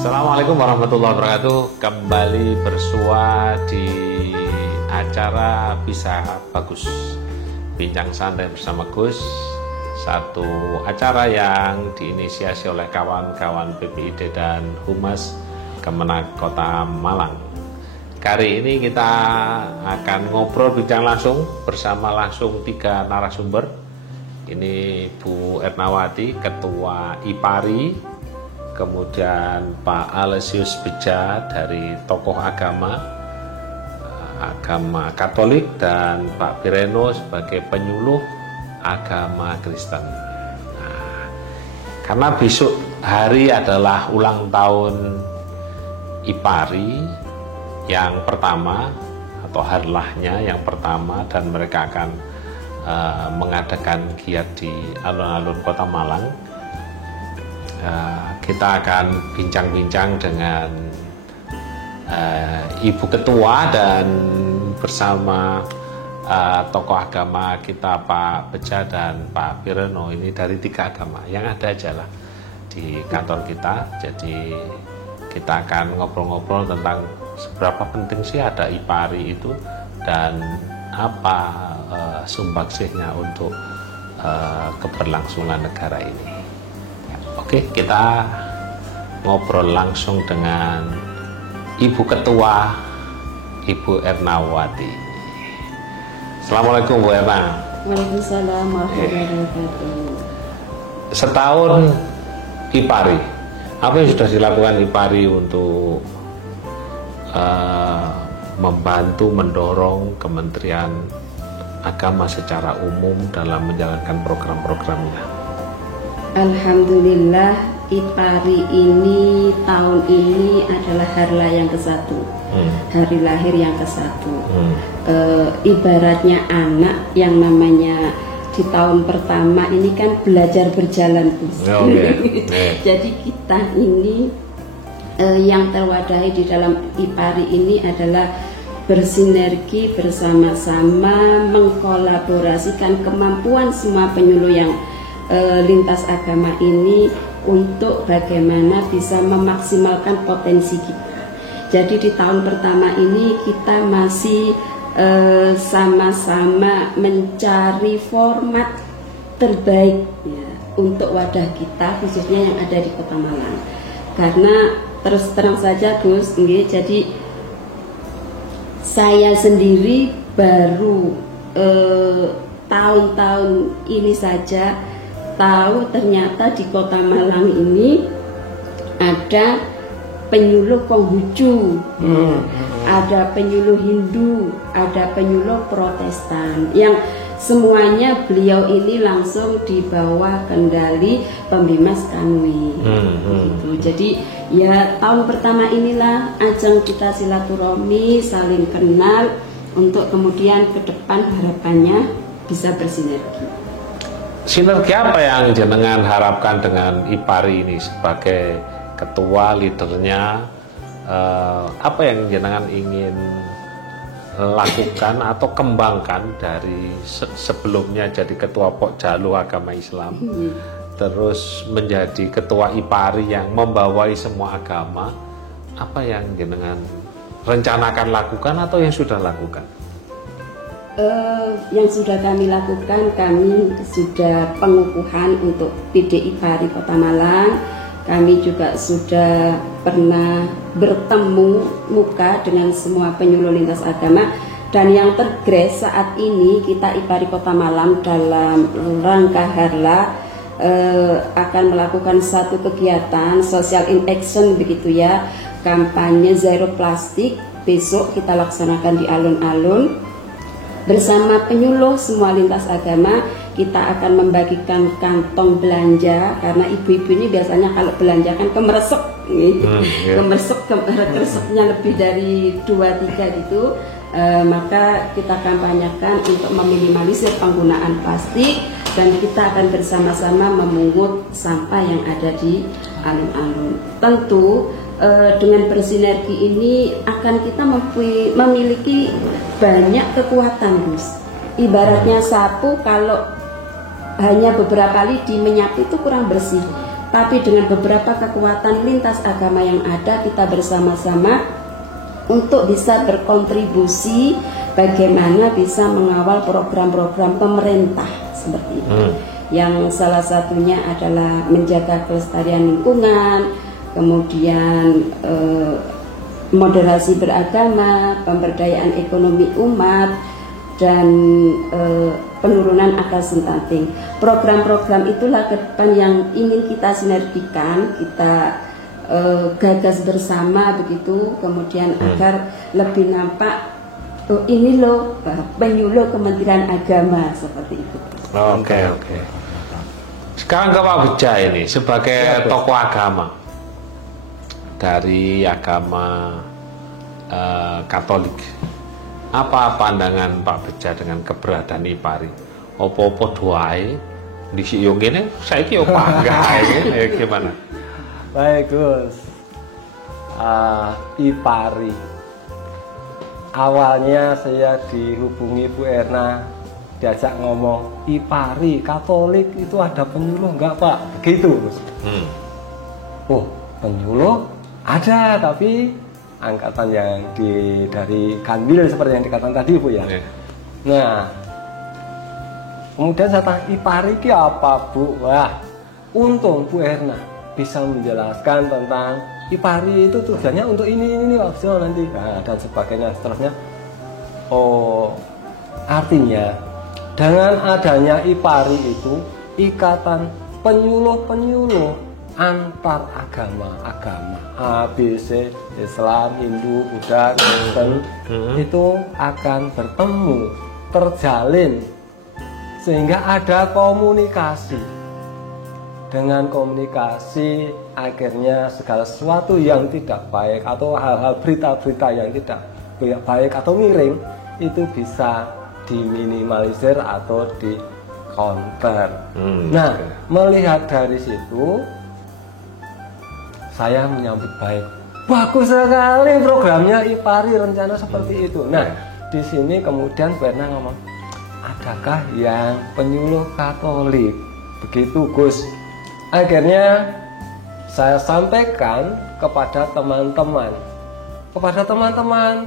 Assalamualaikum warahmatullahi wabarakatuh. Kembali bersua di acara Bisa Bagus, bincang santai bersama Gus. Satu acara yang diinisiasi oleh kawan-kawan PPID dan Humas Kemenak Kota Malang. Kali ini kita akan ngobrol bincang langsung bersama langsung 3 narasumber. Ini Bu Ernawati, Ketua IPARI, kemudian Pak Alesius Beja dari tokoh agama Katolik, dan Pak Bireno sebagai penyuluh agama Kristen. Nah, karena besok hari adalah ulang tahun IPARI yang pertama atau harlahnya yang pertama, dan mereka akan mengadakan giat di alun-alun Kota Malang. Kita akan bincang-bincang dengan Ibu Ketua dan bersama tokoh agama kita, Pak Beja dan Pak Bireno. Ini dari 3 agama yang ada aja lah di kantor kita. Jadi kita akan ngobrol-ngobrol tentang seberapa penting sih ada IPARI itu dan apa sumbangsihnya untuk keberlangsungan negara ini. Oke, kita ngobrol langsung dengan Ibu Ketua, Ibu Ernawati. Assalamualaikum Bu Erna. Waalaikumsalam warahmatullahi wabarakatuh. Setahun IPARI, apa yang sudah dilakukan IPARI untuk membantu mendorong Kementerian Agama secara umum dalam menjalankan program-programnya? Alhamdulillah, IPARI ini tahun ini adalah harlah yang ke-1, hari lahir yang ke-1. Ibaratnya anak yang namanya di tahun pertama ini kan belajar berjalan, Jadi kita ini yang terwadahi di dalam IPARI ini adalah bersinergi bersama-sama, mengkolaborasikan kemampuan semua penyuluh yang lintas agama ini untuk bagaimana bisa memaksimalkan potensi kita. Jadi di tahun pertama ini kita masih sama-sama mencari format terbaik ya, untuk wadah kita khususnya yang ada di Kota Malang. Karena terus terang saja Gus, jadi saya sendiri baru tahun-tahun ini saja tahu ternyata di Kota Malang ini ada penyuluh Konghucu, ada penyuluh Hindu, ada penyuluh Protestan, yang semuanya beliau ini langsung di bawah kendali Pembimas Kanwi. Gitu. Jadi ya tahun pertama inilah ajang kita silaturahmi, saling kenal, untuk kemudian ke depan harapannya bisa bersinergi. Sinergi apa yang jenengan harapkan dengan IPARI ini sebagai ketua leadernya? Apa yang jenengan ingin lakukan atau kembangkan dari sebelumnya jadi ketua Pokjalu Agama Islam, terus menjadi ketua IPARI yang membawai semua agama? Apa yang jenengan rencanakan lakukan atau yang sudah lakukan? Yang sudah kami lakukan, kami sudah pengukuhan untuk PD IPARI Kota Malang. Kami juga sudah pernah bertemu muka dengan semua penyuluh lintas agama. Dan yang tergres saat ini kita IPARI Kota Malang dalam rangka harlah akan melakukan satu kegiatan social in action begitu ya, kampanye zero plastik. Besok kita laksanakan di alun-alun bersama penyuluh semua lintas agama. Kita akan membagikan kantong belanja, karena ibu-ibu ini biasanya kalau belanja kan kemeresek, kemeresek lebih dari 2-3 gitu. Maka kita kampanyekan untuk meminimalisir penggunaan plastik, dan kita akan bersama-sama memungut sampah yang ada di alun-alun. Tentu dengan bersinergi ini akan kita memiliki banyak kekuatan, Gus. Ibaratnya sapu kalau hanya beberapa kali dimenyapu itu kurang bersih. tapi dengan beberapa kekuatan lintas agama yang ada, kita bersama-sama untuk bisa berkontribusi bagaimana bisa mengawal program-program pemerintah seperti itu. Yang salah satunya adalah menjaga kelestarian lingkungan, kemudian moderasi beragama, pemberdayaan ekonomi umat, dan penurunan angka stunting. Program-program itulah ke depan yang ingin kita sinergikan, kita gagas bersama begitu, kemudian agar lebih nampak ini loh penyuluh Kementerian Agama seperti itu. Oke. Sekarang ke Pak Beja ini sebagai tokoh agama dari agama Katolik. Apa pandangan Pak Beja dengan keberadaan IPARI? Opo-opo doae disi yo ngene saiki yo panggah ini gimana? Baik Gus. IPARI. Awalnya saya dihubungi Bu Erna, diajak ngomong IPARI Katolik itu ada penyuluh enggak Pak? Begitu. Oh, penyuluh ada, tapi angkatan yang dari Kanwil seperti yang dikatakan tadi Bu ya. Nah, kemudian saya tanya IPARI itu apa Bu? Wah, untung Bu Erna bisa menjelaskan tentang IPARI itu tujuannya untuk ini Pak nanti, dan sebagainya seterusnya. Oh, artinya dengan adanya IPARI itu ikatan penyuluh antar agama A, B, C, Islam, Hindu, Buddha, Kristen itu akan bertemu, terjalin, sehingga ada komunikasi. Dengan komunikasi akhirnya segala sesuatu yang tidak baik atau hal-hal berita-berita yang tidak baik atau miring itu bisa diminimalisir atau di counter. Nah, melihat dari situ saya menyambut baik. Bagus sekali programnya IPARI, rencana seperti itu. Nah, di sini kemudian pernah ngomong, adakah yang penyuluh Katolik? Begitu Gus. Akhirnya saya sampaikan kepada teman-teman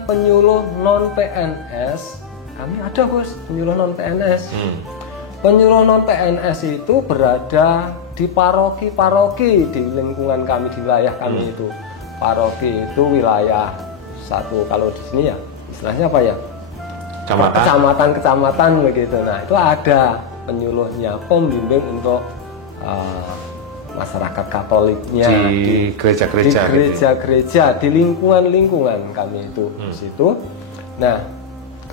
penyuluh non PNS. Kami ada Gus penyuluh non PNS. Penyuluh non PNS itu berada di paroki-paroki di lingkungan kami, di wilayah kami itu. Paroki itu wilayah satu, kalau di sini ya istilahnya apa ya? Kecamatan begitu. Nah, itu ada penyuluhnya, pembimbing untuk masyarakat Katoliknya di gereja-gereja di lingkungan kami itu di situ. Nah,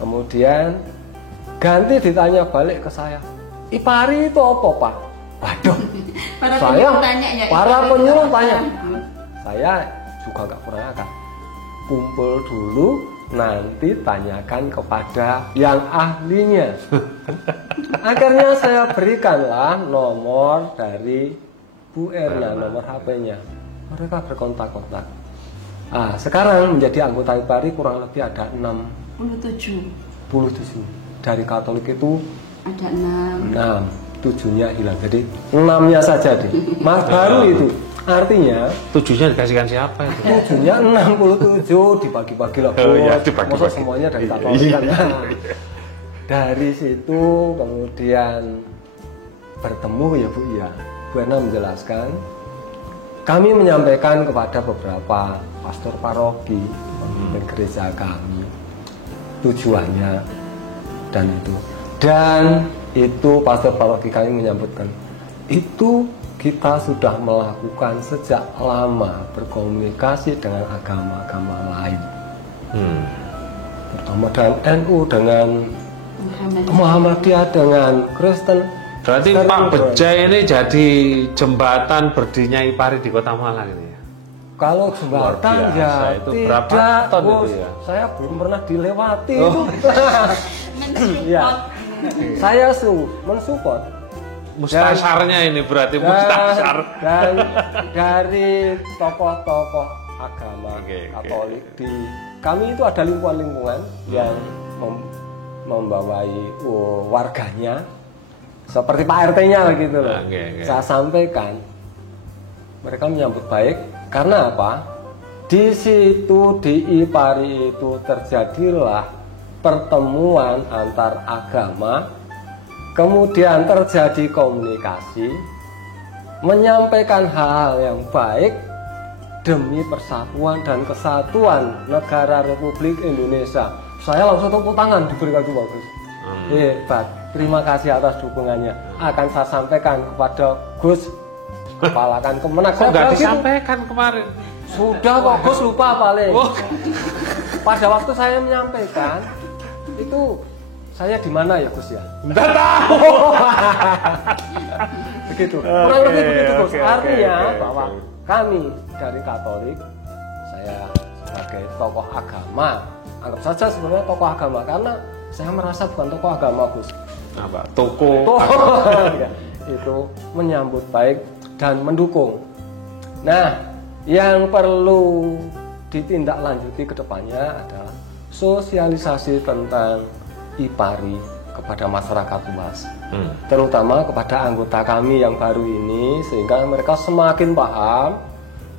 kemudian ganti ditanya balik ke saya, IPARI itu apa Pak? Waduh, para penyuluh tanya. Saya juga nggak kurang akan. Kumpul dulu, nanti tanyakan kepada yang ahlinya. Akhirnya saya berikanlah nomor dari Bu Erna, nomor HP-nya. Mereka berkontak-kontak. Sekarang menjadi anggota IPARI kurang lebih ada 67. Dari Katolik itu ada 6. 7-nya hilang. Jadi 6-nya saja deh. Mas baru itu. Artinya 7-nya dikasihkan siapa itu? 7-nya 67 dibagi-bagi lah. Masa semuanya dari Katolik kan. Dari situ kemudian bertemu ya Bu ya. Bu Erna menjelaskan, kami menyampaikan kepada beberapa pastor paroki, pemimpin gereja kami, tujuannya dan itu pastor paroki kami menyambutkan, itu kita sudah melakukan sejak lama berkomunikasi dengan agama-agama lain, pertama dengan NU, dengan Muhammadiyah, dengan Kristen. Berarti Pak Beja ini jadi jembatan berdirinya IPARI di Kota Malang ini ya? Kalau jembatan ya itu tidak, berapa ton Bos, itu ya? Saya belum pernah dilewati itu. Ya, saya mensupport. Mustasarnya ini berarti mustasar. Dan dari tokoh-tokoh agama Katolik di kami itu ada lingkungan yang membawai warganya seperti Pak RT-nya gitu loh. Saya sampaikan mereka menyambut baik karena apa? Di situ di Ipari itu terjadilah pertemuan antar agama, kemudian terjadi komunikasi, menyampaikan hal-hal yang baik demi persatuan dan kesatuan negara Republik Indonesia. Saya langsung tepuk tangan diberikan itu bagus. Hebat. Terima kasih atas dukungannya. Akan saya sampaikan kepada Gus Kepalakan Kemenak. Kok nggak disampaikan kemarin? Sudah kok, Gus lupa paling. Pada waktu saya menyampaikan itu saya di mana ya Gus ya? Nggak tahu. Begitu. Kurang lebih begitu Gus. Artinya bahwa kami dari Katolik, saya sebagai tokoh agama, anggap saja sebenarnya tokoh agama karena saya merasa bukan tokoh agama Gus. Apa? Toko. Itu menyambut baik dan mendukung. Nah, yang perlu ditindaklanjuti ke depannya adalah sosialisasi tentang Ipari kepada masyarakat luas, terutama kepada anggota kami yang baru ini, sehingga mereka semakin paham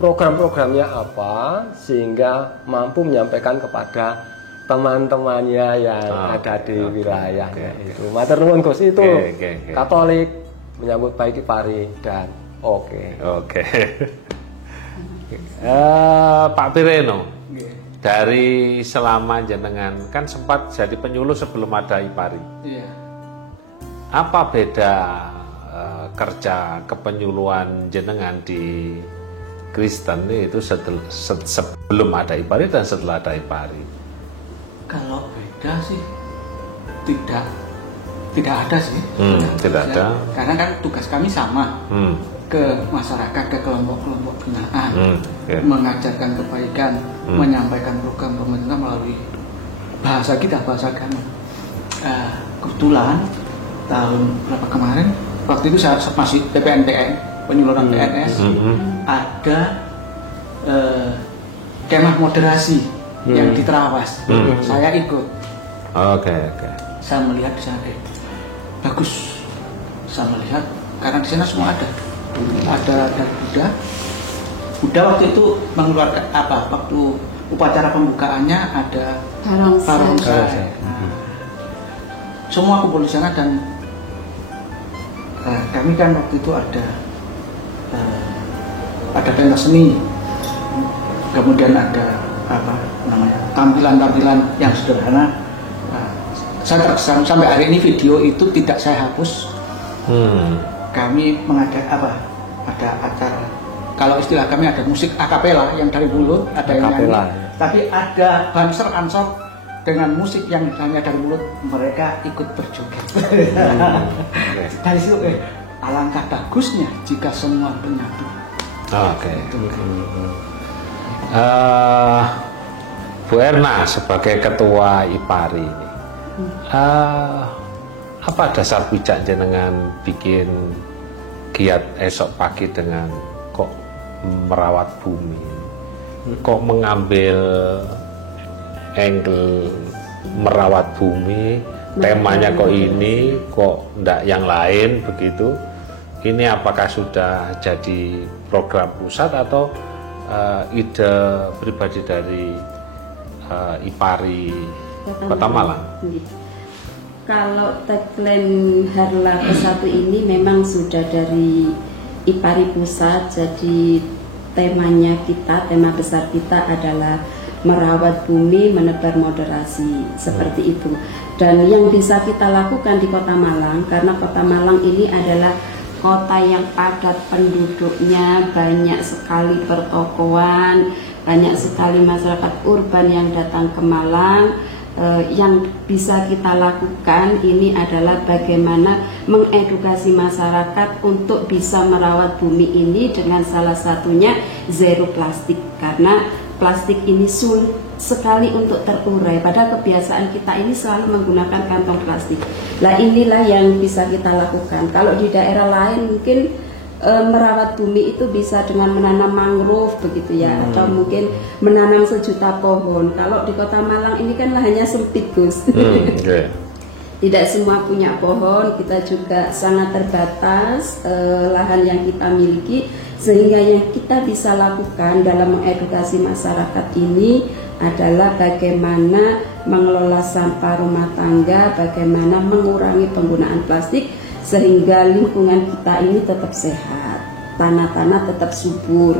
program-programnya apa, sehingga mampu menyampaikan kepada teman-temannya yang ada di wilayahnya itu. Matur nuwun Gus, itu Katolik menyambut baik Ipari dan Oke. Pak Pireno, dari selama jenengan kan sempat jadi penyuluh sebelum ada Ipari. Iya. Apa beda kerja kepenyuluhan jenengan di Kristen itu sebelum ada Ipari dan setelah ada Ipari? Kalau beda sih tidak ada sih. Tidak ada. Karena kan tugas kami sama. Ke masyarakat, ke kelompok-kelompok binaan, mengajarkan kebaikan, menyampaikan program pemerintah melalui bahasa kita, bahasa agama. Kebetulan tahun berapa kemarin, waktu itu saya masih PPNPN, penyuluhan PNS, ada kemah moderasi yang di Terawas. Saya ikut. Oke. Saya melihat di sana, bagus. Saya melihat karena di sana semua ada dari Buddha waktu itu mengeluarkan waktu upacara pembukaannya ada barongsai. Semua kumpul di sana dan kami kan waktu itu ada pentas seni, kemudian ada tampilan-tampilan yang sederhana. Saya terkesan sampai hari ini video itu tidak saya hapus. Kami mengadakan ada acara, kalau istilah kami ada musik akapela yang dari mulut, ada yang nyanyi, tapi ada banser ansor dengan musik yang hanya dari mulut, mereka ikut berjoget. Dari situ alangkah bagusnya jika semua menyatu. Bu Erna sebagai ketua Ipari ini, apa dasar bijak jenengan bikin giat esok pagi dengan kok merawat bumi, kok mengambil angle merawat bumi, temanya kok ini, kok ndak yang lain begitu? Ini apakah sudah jadi program pusat atau ide pribadi dari Ipari Kota Malang? Kalau tagline Harla Ke1 ini memang sudah dari Ipari Pusat, jadi tema besar kita adalah merawat bumi, menebar moderasi, seperti itu. Dan yang bisa kita lakukan di Kota Malang, karena Kota Malang ini adalah kota yang padat penduduknya, banyak sekali pertokoan, banyak sekali masyarakat urban yang datang ke Malang. Yang bisa kita lakukan ini adalah bagaimana mengedukasi masyarakat untuk bisa merawat bumi ini dengan salah satunya zero plastik, karena plastik ini sulit sekali untuk terurai. Pada kebiasaan kita ini selalu menggunakan kantong plastik. Nah, inilah yang bisa kita lakukan. Kalau di daerah lain mungkin merawat bumi itu bisa dengan menanam mangrove begitu ya, atau mungkin menanam sejuta pohon. Kalau di Kota Malang ini kan lahannya sempit, Gus. tidak semua punya pohon, kita juga sangat terbatas lahan yang kita miliki, sehingga yang kita bisa lakukan dalam mengedukasi masyarakat ini adalah bagaimana mengelola sampah rumah tangga, bagaimana mengurangi penggunaan plastik sehingga lingkungan kita ini tetap sehat, tanah-tanah tetap subur.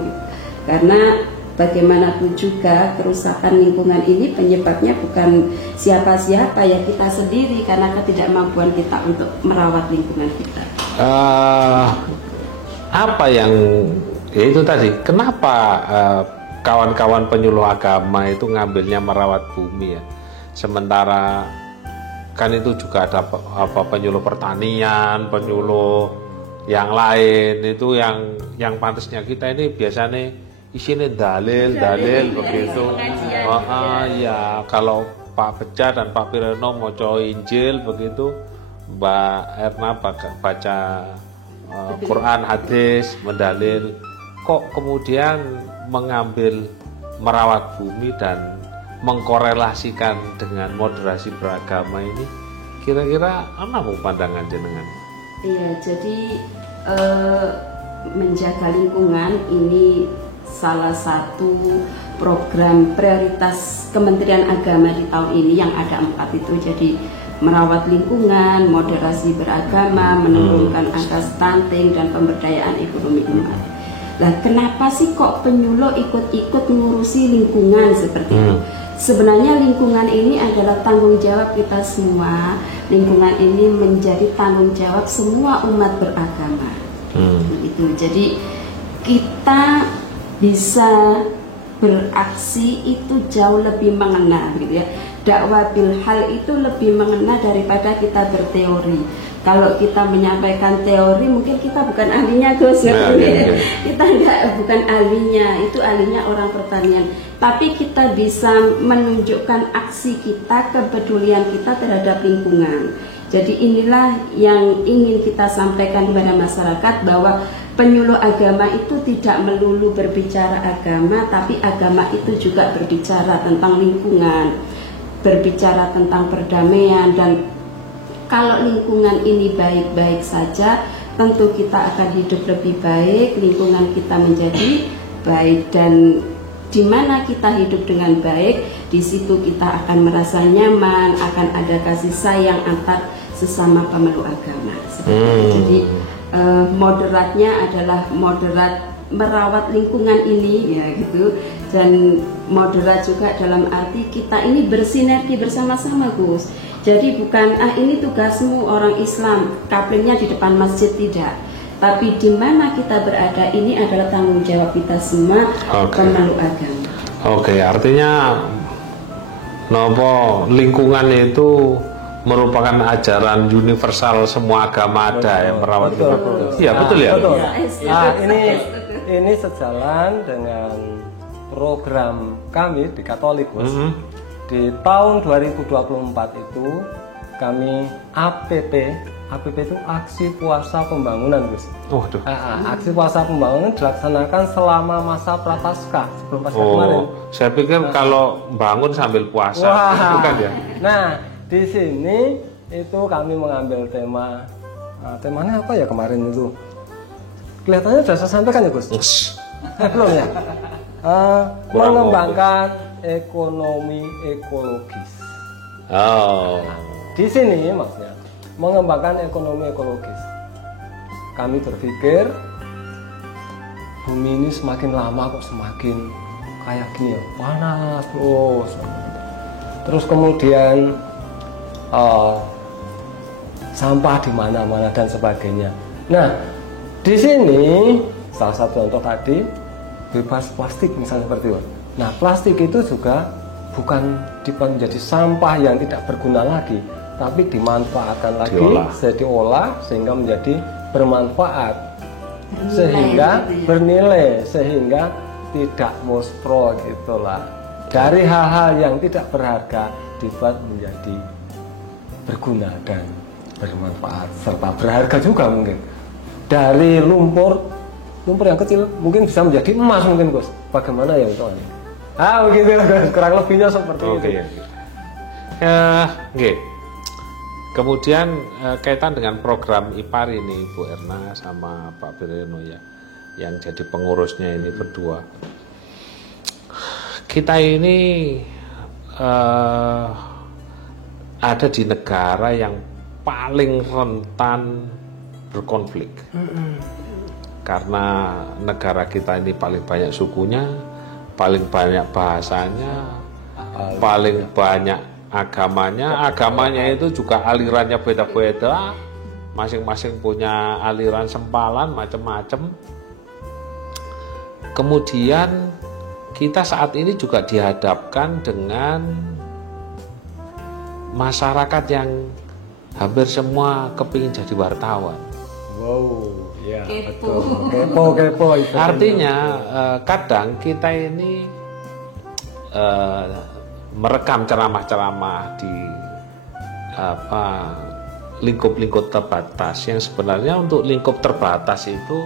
Karena bagaimanapun juga kerusakan lingkungan ini penyebabnya bukan siapa-siapa, ya kita sendiri karena ketidakmampuan kita untuk merawat lingkungan kita. Apa yang ya itu tadi, kenapa kawan-kawan penyuluh agama itu ngambilnya merawat bumi ya, sementara kan itu juga ada penyuluh pertanian, penyuluh yang lain itu yang pantasnya kita ini biasanya isinya dalil begitu. Ya kalau Pak Beja dan Pak Pireno mau Injil begitu, Mbak Erna baca Quran, hadis, mendalil. Kok kemudian mengambil merawat bumi dan mengkorelasikan dengan moderasi beragama ini, kira-kira apa pandangan jenengan? Iya, jadi menjaga lingkungan ini salah satu program prioritas Kementerian Agama di tahun ini yang ada 4 itu. Jadi merawat lingkungan, moderasi beragama, menurunkan angka stunting dan pemberdayaan ekonomi umat. Nah, kenapa sih kok penyuluh ikut-ikut ngurusi lingkungan seperti itu? Sebenarnya lingkungan ini adalah tanggung jawab kita semua. Lingkungan ini menjadi tanggung jawab semua umat beragama. Itu. Jadi kita bisa beraksi itu jauh lebih mengena, gitu ya. Dakwah bil hal itu lebih mengena daripada kita berteori. Kalau kita menyampaikan teori mungkin kita bukan ahlinya, Gus. Kita bukan ahlinya, itu ahlinya orang pertanian. Tapi kita bisa menunjukkan aksi kita, kepedulian kita terhadap lingkungan. Jadi inilah yang ingin kita sampaikan kepada masyarakat, bahwa penyuluh agama itu tidak melulu berbicara agama, tapi agama itu juga berbicara tentang lingkungan, berbicara tentang perdamaian. Dan kalau lingkungan ini baik-baik saja, tentu kita akan hidup lebih baik, lingkungan kita menjadi baik. Dan di mana kita hidup dengan baik, di situ kita akan merasa nyaman, akan ada kasih sayang antar sesama pemeluk agama. Jadi moderatnya adalah moderat merawat lingkungan ini, ya gitu. Dan moderat juga dalam arti kita ini bersinergi bersama-sama, Gus. Jadi bukan ini tugasmu orang Islam, kaplingnya di depan masjid, tidak. Tapi di mana kita berada ini adalah tanggung jawab kita semua, pemeluk agama. Artinya nopo lingkungan itu merupakan ajaran universal, semua agama ada yang merawat lingkungan. Iya, betul ya. Ini sejalan dengan program kami di Katolik, Gus. Di tahun 2024 itu kami APP itu aksi puasa pembangunan, Gus. Aksi puasa pembangunan dilaksanakan selama masa prapaskah, sebelum Paskah kemarin. Saya pikir kalau bangun sambil puasa, bukan ya? Nah, di sini itu kami mengambil tema, temanya apa ya kemarin itu? Kelihatannya sudah saya sampaikan ya, Gus? Belum ya? Mengembangkan ekonomi ekologis. Di sini maksudnya mengembangkan ekonomi ekologis. Kami berpikir bumi ini semakin lama kok semakin kayak gini ya, panas terus. Terus kemudian sampah di mana-mana dan sebagainya. Nah, di sini salah satu contoh tadi bebas plastik misalnya seperti itu. Nah, plastik itu juga bukan menjadi sampah yang tidak berguna lagi, tapi dimanfaatkan lagi, diolah sehingga menjadi bermanfaat, sehingga bernilai, sehingga tidak muspro gitulah. Dari hal-hal yang tidak berharga dibuat menjadi berguna dan bermanfaat serta berharga juga mungkin. Dari lumpur yang kecil mungkin bisa menjadi emas mungkin, Gus. Bagaimana ya itu? Begitu, kurang lebihnya seperti itu. Kemudian kaitan dengan program IPARI ini Bu Erna sama Pak Bireno ya, yang jadi pengurusnya ini berdua. Kita ini ada di negara yang paling rentan berkonflik. Karena negara kita ini paling banyak sukunya, paling banyak bahasanya, paling banyak agamanya itu juga alirannya beda-beda, masing-masing punya aliran sempalan macam-macam. Kemudian kita saat ini juga dihadapkan dengan masyarakat yang hampir semua kepingin jadi wartawan. Wow, ya Kepo. betul. Kepo itu. Artinya kadang kita ini merekam ceramah-ceramah di lingkup-lingkup terbatas yang sebenarnya untuk lingkup terbatas itu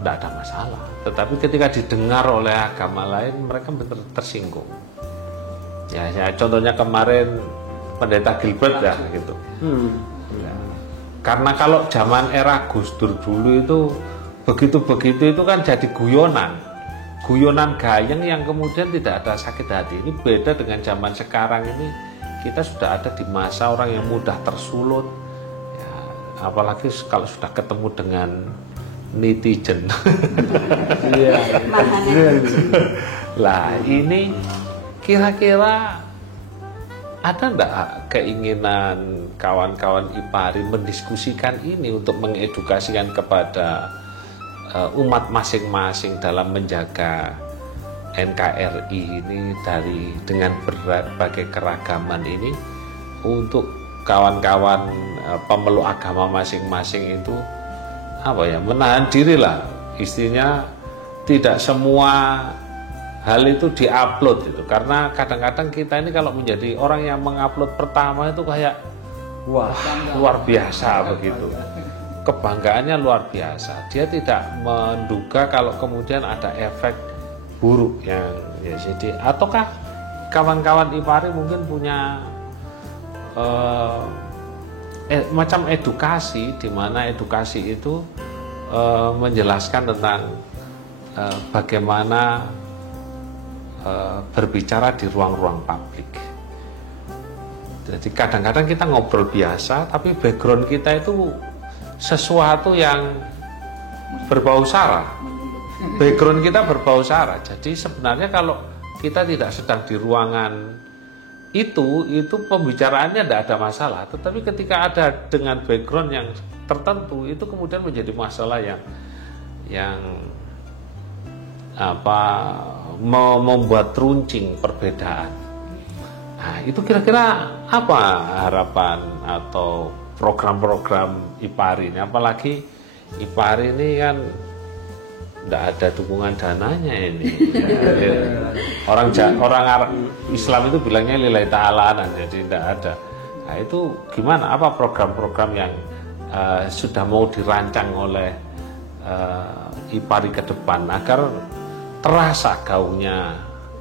tidak ada masalah. Tetapi ketika didengar oleh agama lain, mereka benar tersinggung. Ya, contohnya kemarin Pendeta Gilbert ya gitu. Ya. Karena kalau zaman era Gus Dur dulu itu begitu-begitu itu kan jadi guyonan gayeng yang kemudian tidak ada sakit hati. Ini beda dengan zaman sekarang ini, kita sudah ada di masa orang yang mudah tersulut ya, apalagi kalau sudah ketemu dengan netizen. Lah ini kira-kira ada enggak keinginan kawan-kawan IPARI mendiskusikan ini untuk mengedukasikan kepada umat masing-masing dalam menjaga NKRI ini dengan berbagai keragaman ini, untuk kawan-kawan pemeluk agama masing-masing itu menahan diri lah, istinya tidak semua hal itu diupload itu, karena kadang-kadang kita ini kalau menjadi orang yang mengupload pertama itu kayak wah luar biasa begitu, kebanggaannya luar biasa. Dia tidak menduga kalau kemudian ada efek buruk yang ya jadi. Ataukah kawan-kawan IPARI mungkin punya macam edukasi, di mana edukasi itu menjelaskan tentang bagaimana berbicara di ruang-ruang publik. Jadi kadang-kadang kita ngobrol biasa, tapi background kita itu sesuatu yang berbau sara. Background kita berbau sara. Jadi sebenarnya kalau kita tidak sedang di ruangan itu pembicaraannya tidak ada masalah. Tetapi ketika ada dengan background yang tertentu, itu kemudian menjadi masalah yang membuat runcing perbedaan. Nah, itu kira-kira apa harapan atau program-program IPARI ini? Apalagi IPARI ini kan tidak ada dukungan dananya ini. Orang Islam itu bilangnya lillahi ta'ala, jadi tidak ada. Nah, itu gimana? Apa program-program yang sudah mau dirancang oleh IPARI ke depan agar terasa gaungnya?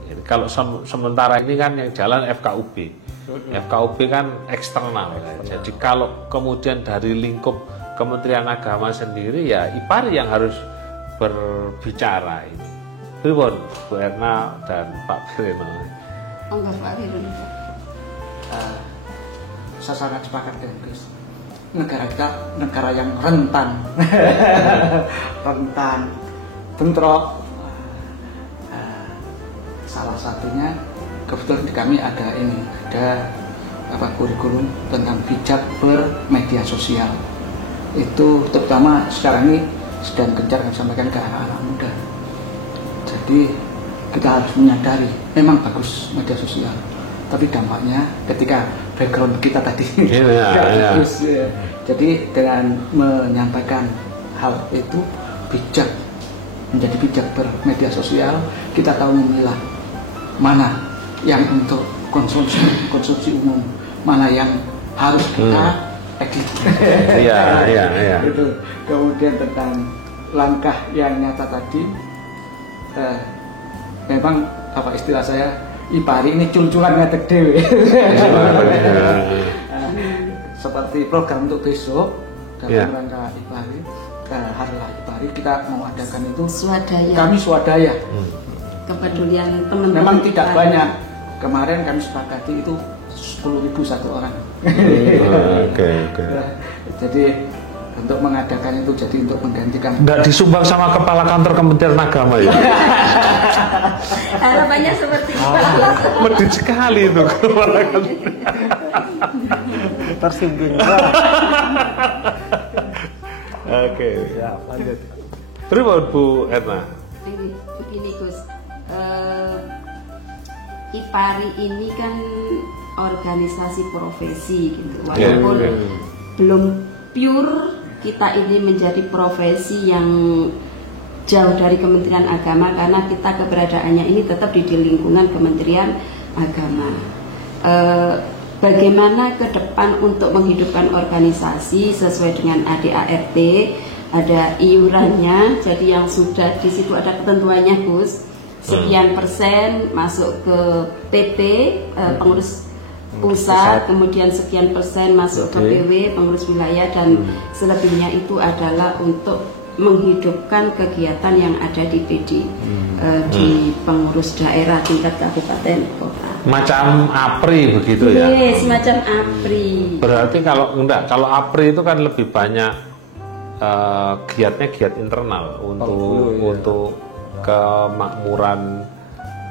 Jadi, kalau sementara ini kan yang jalan FKUB. FKUB kan eksternal. Jadi kalau kemudian dari lingkup Kementerian Agama sendiri, ya IPARI yang harus berbicara ini. Pripun Bu Erna dan Pak Bireno? Pak Bireno. Saya sangat sepakat dengan Gus. Negara kita negara yang rentan, rentan, bentrok. Salah satunya kebetulan di kami ada kurikulum tentang bijak bermedia sosial. Itu terutama sekarang ini sedang gencar kami sampaikan ke anak-anak muda. Jadi kita harus menyadari memang bagus media sosial, tapi dampaknya ketika background kita tadi bagus. Ya. Jadi dengan menyampaikan hal itu menjadi bijak bermedia sosial, kita tahu memilah mana yang untuk konsumsi umum, mana yang harus kita edit. Iya. Itu. Kemudian tentang langkah yang nyata tadi, memang apa istilah saya, IPARI ini cul-culan ngadeg dewe. seperti program untuk besok dalam rangka IPARI, Hari Lahir IPARI, kita mengadakan itu Swadaya. Kami swadaya. Kepedulian teman-teman. Memang tidak banyak. Kemarin kami sepakati itu 10.000 satu orang. Oke. Jadi untuk mengadakan itu, jadi untuk menggantikan. Nggak disumbang sama kepala kantor Kementerian Agama ya? Harapannya seperti itu. Medit sekali itu kepala kantor. Tersinggung. Oke. Ya, lanjut. Terima Bu Erna. Begini Gus, IPARI ini kan organisasi profesi gitu, walaupun belum pure kita ini menjadi profesi yang jauh dari Kementerian Agama, karena kita keberadaannya ini tetap di lingkungan Kementerian Agama. Bagaimana ke depan untuk menghidupkan organisasi sesuai dengan ADART, ada iurannya, jadi yang sudah di situ ada ketentuannya Gus, sekian persen masuk ke PP pengurus pusat, kemudian sekian persen masuk ke PW pengurus wilayah, dan selebihnya itu adalah untuk menghidupkan kegiatan yang ada di PD di pengurus daerah tingkat kabupaten kota. Macam APRI begitu ya? Semacam APRI. Berarti kalau APRI itu kan lebih banyak giatnya giat internal untuk kemakmuran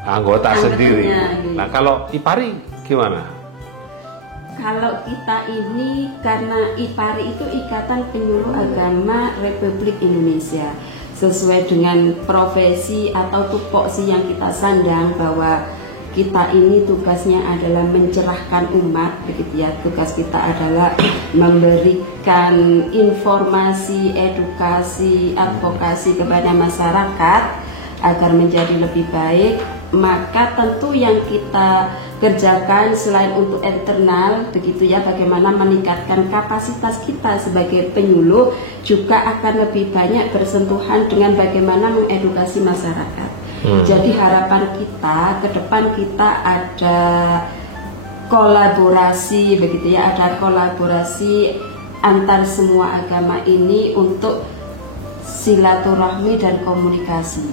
anggota sendiri. Gitu. Nah kalau IPARI gimana? Kalau kita ini, karena IPARI itu Ikatan Penyuluh Agama Republik Indonesia, sesuai dengan profesi atau tupoksi yang kita sandang, bahwa kita ini tugasnya adalah mencerahkan umat, begitu ya. Tugas kita adalah memberikan informasi, edukasi, advokasi kepada masyarakat agar menjadi lebih baik. Maka tentu yang kita kerjakan selain untuk internal, begitu ya, bagaimana meningkatkan kapasitas kita sebagai penyuluh, juga akan lebih banyak bersentuhan dengan bagaimana mengedukasi masyarakat. Jadi harapan kita ke depan, kita ada kolaborasi, begitu ya, ada kolaborasi antar semua agama ini untuk silaturahmi dan komunikasi.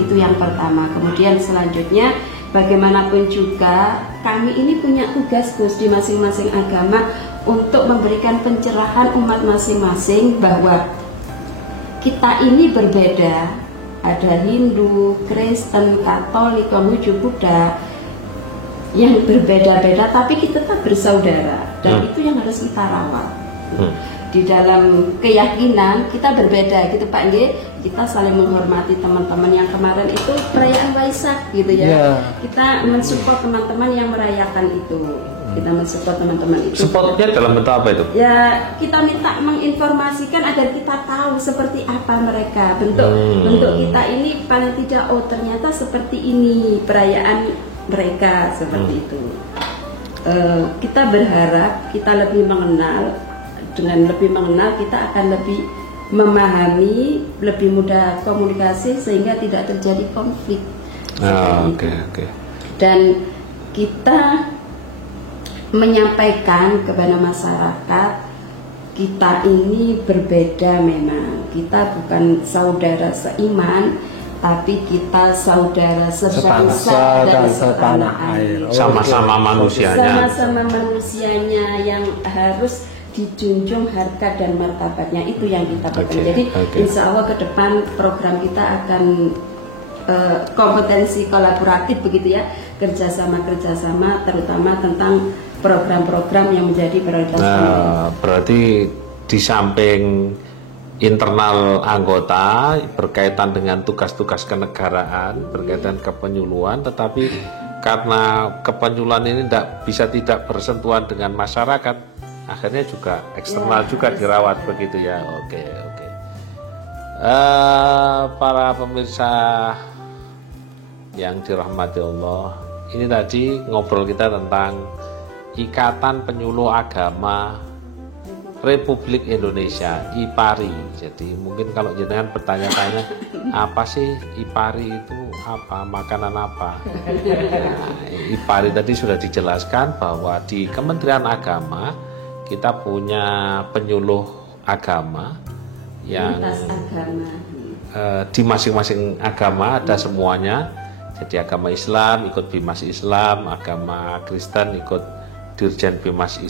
Itu yang pertama. Kemudian selanjutnya, bagaimanapun juga kami ini punya tugas Gus di masing-masing agama untuk memberikan pencerahan umat masing-masing bahwa kita ini berbeda. Ada Hindu, Kristen, Katolik, Konghucu, Buddha yang berbeda-beda, tapi kita tetap bersaudara, dan itu yang harus kita rawat. Di dalam keyakinan kita berbeda gitu Pak Nge, kita saling menghormati teman-teman. Yang kemarin itu perayaan Waisak gitu ya. Kita mensupport teman-teman yang merayakan itu. Kita mensupport teman-teman itu. Supportnya dalam bentuk apa itu? Ya, kita minta menginformasikan agar kita tahu seperti apa mereka. Bentuk kita ini paling tidak, oh ternyata seperti ini perayaan mereka, seperti itu. Kita berharap kita lebih mengenal. Dengan lebih mengenal, kita akan lebih memahami, lebih mudah komunikasi, sehingga tidak terjadi konflik. Oke. Dan kita menyampaikan kepada masyarakat, kita ini berbeda memang. Kita bukan saudara seiman, tapi kita saudara sebangsa dan setanah air. Sama-sama manusianya. Sama-sama manusianya yang harus dijunjung harkat dan martabatnya, itu yang kita pegang. Jadi insya Allah ke depan program kita akan kompetensi kolaboratif begitu ya, kerjasama terutama tentang program-program yang menjadi prioritas. Berarti di samping internal anggota berkaitan dengan tugas-tugas kenegaraan, berkaitan kepenyuluhan, tetapi karena kepenyuluhan ini tidak bersentuhan dengan masyarakat, akhirnya juga eksternal juga dirawat begitu ya. Oke. Para pemirsa yang dirahmati Allah, ini tadi ngobrol kita tentang Ikatan Penyuluh Agama Republik Indonesia, IPARI. Jadi mungkin kalau jenengan bertanya-tanya, apa sih IPARI itu, apa, makanan apa? Nah, IPARI tadi sudah dijelaskan bahwa di Kementerian Agama kita punya penyuluh agama yang agama. Di masing-masing agama ada semuanya. Jadi agama Islam ikut Bimas Islam, agama Kristen ikut Dirjen Bimas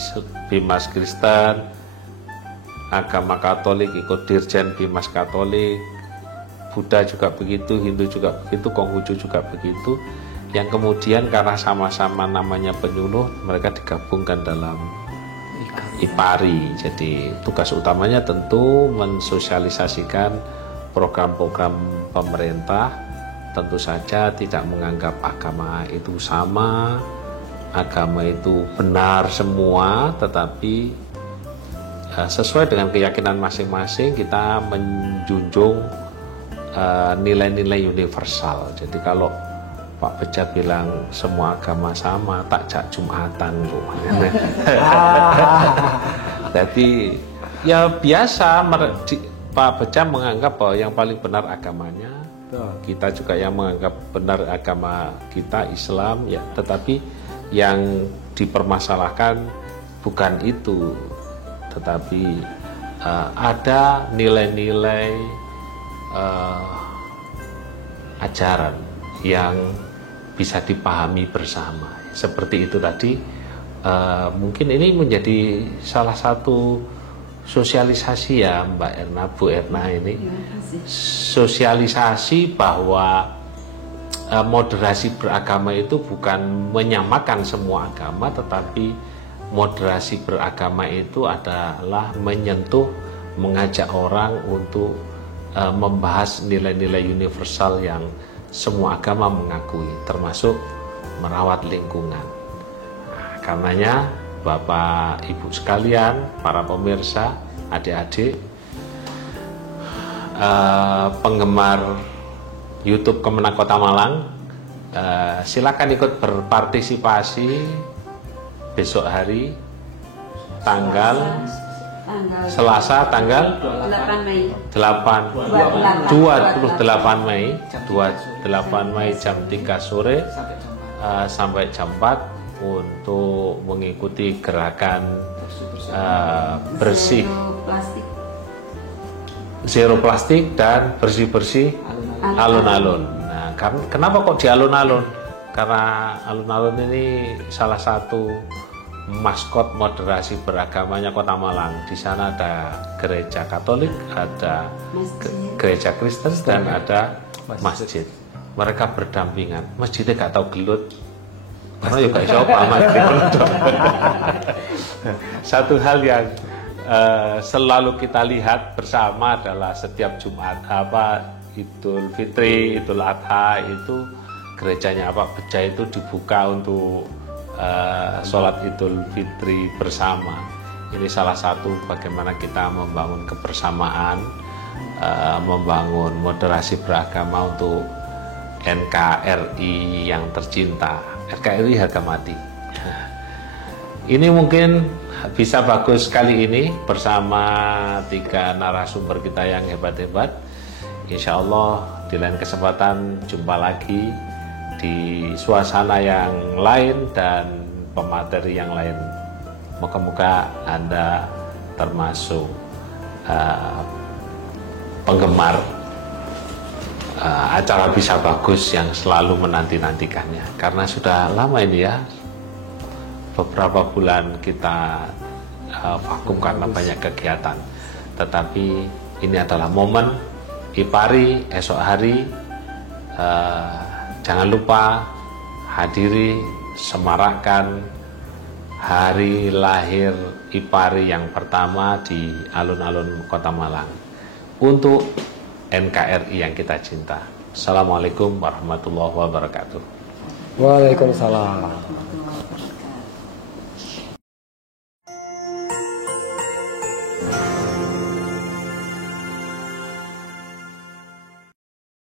Kristen, agama Katolik ikut Dirjen Bimas Katolik, Buddha juga begitu, Hindu juga begitu, Konghucu juga begitu. Yang kemudian karena sama-sama namanya penyuluh, mereka digabungkan dalam IPARI. Jadi tugas utamanya tentu mensosialisasikan program-program pemerintah, tentu saja tidak menganggap agama itu sama, agama itu benar semua, tetapi sesuai dengan keyakinan masing-masing kita menjunjung nilai-nilai universal. Jadi kalau Pak Beja bilang semua agama sama, takjak Jumatan. Jadi ya biasa Pak Beja menganggap bahwa yang paling benar agamanya, kita juga yang menganggap benar agama kita Islam, ya. Tetapi yang dipermasalahkan bukan itu, tetapi ada nilai-nilai ajaran yang bisa dipahami bersama. Seperti itu tadi, mungkin ini menjadi salah satu sosialisasi ya Mbak Erna, Bu Erna ini. Sosialisasi bahwa moderasi beragama itu bukan menyamakan semua agama, tetapi moderasi beragama itu adalah menyentuh, mengajak orang untuk membahas nilai-nilai universal yang semua agama mengakui, termasuk merawat lingkungan. Nah, karenanya Bapak Ibu sekalian, para pemirsa, adik-adik, penggemar YouTube Kemenang Kota Malang, silakan ikut berpartisipasi besok hari Selasa tanggal 8 Mei 28 Mei jam 3 sore sampai jam 4 untuk mengikuti gerakan bersih zero plastik dan bersih-bersih alun-alun. Nah, kenapa kok di alun-alun? Karena alun-alun ini salah satu maskot moderasi beragamanya Kota Malang. Di sana ada gereja Katolik, ada gereja Kristen, dan ada masjid. Mereka berdampingan. Masjidnya gak tahu gelut, karena juga iso paham. Satu hal yang selalu kita lihat bersama adalah setiap Jumat Idul Fitri, Idul Adha itu gerejanya Pak Beja itu dibuka untuk sholat Idul Fitri bersama. Ini salah satu bagaimana kita membangun kebersamaan, membangun moderasi beragama untuk NKRI yang tercinta. NKRI harga mati. Ini mungkin bisa bagus kali ini bersama 3 narasumber kita yang hebat-hebat. Insya Allah di lain kesempatan jumpa lagi di suasana yang lain dan pemateri yang lain. Moga-moga Anda termasuk penggemar acara Bisa Bagus yang selalu menanti-nantikannya. Karena sudah lama ini ya, beberapa bulan kita vakum karena banyak kegiatan. Tetapi ini adalah momen IPARI esok hari. Jangan lupa hadiri, semarakkan hari lahir IPARI yang pertama di alun-alun Kota Malang untuk NKRI yang kita cinta. Assalamualaikum warahmatullahi wabarakatuh. Waalaikumsalam.